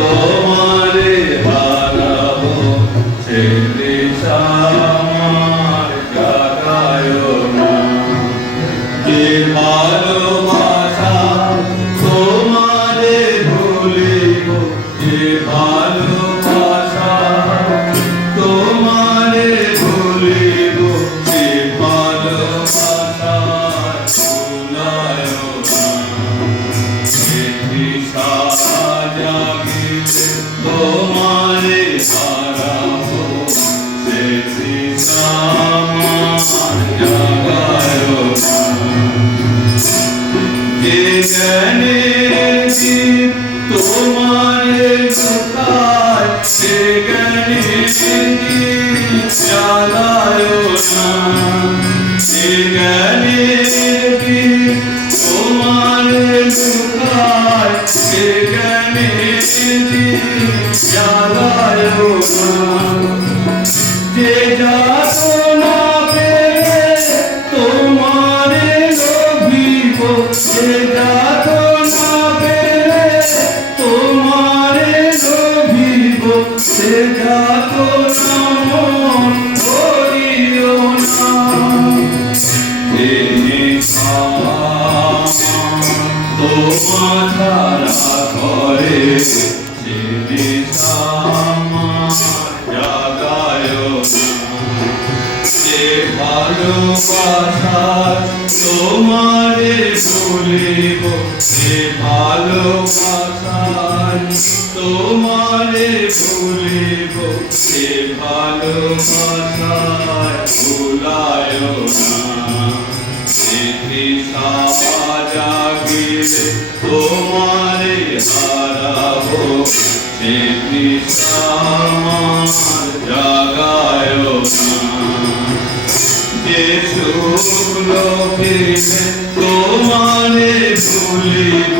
তোমারে হারাবো সে দিশা আমার জাগায় না। যে ভালোবাসা তোমারে ভুলিব, যে ভালোবাসা তোমারে ভুলিব, যে ভালোবাসা ভুলায় না। সে দিশা জাগিলে তোমারে হারাবো সে দিশা আমার জাগায় না। যে জ্ঞানের দীপ তোমারে লুকায় সে জ্ঞানের দীপ জ্বালায় না। যে জ্ঞানের দীপ তোমারে লুকায় সে জ্ঞানের দীপ জ্বালায় না। যে যাতনা পেলে তোমারে লোভিব, যে যাতনা পেলে তোমারে লোভিব, সে যাতনা মন করিও না। যে নিশা তোমার ধারা করে সে নিশা আমার জাগায় না। যে ভালোবাসা তোমারে ভুলিব, যে ভালোবাসা তোমারে ভুলিব, সে ভালোবাসা ভুলায় না। সে দিশা জাগিলে তোমারে হারাবো সে দিশা আমার জাগায় না। যে সুখ লোভিলে তোমারে ভুলিব,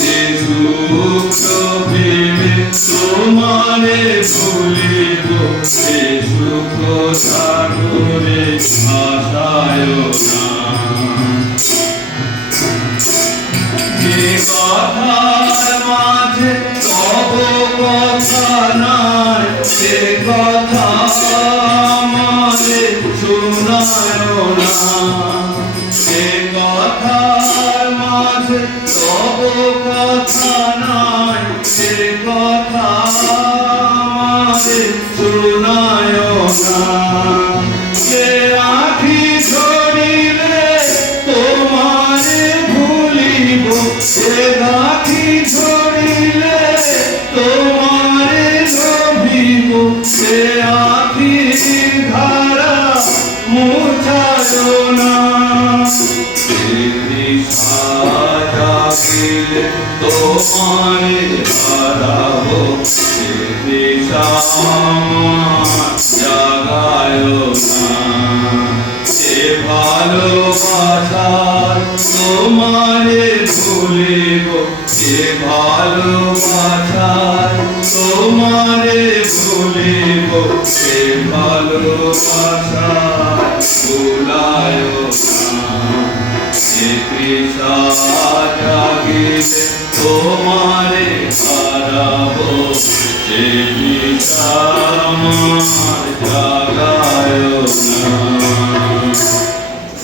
যে সুখ লোভিলে তোমারে ভুলিব, সে সুখ সাগরে ভাসায় না। যে কথার মাঝে তব কথা নাই, সে কথা আমারে শোনায় না। সে কথার মাঝে তব কথা নাই, সে কথা আমারে শোনায় না। যে আঁখি ঝরিলে তোমারে ভুলিব, সে আঁখি ঝরিলে তোমারে লোভিব, সে আঁখির ধারা মুছায় না। সে দিশা জাগিলে তোমারে হারাবো সে দিশা আমার জাগায় না। যে ভালোবাসা তোমারে ভুলিব, যে ভালোবাসা তোমারে ভুলিব, সে ভালোবাসা ভুলায় না। সে দিশা জাগিলে তোমারে হারাবো সে দিশা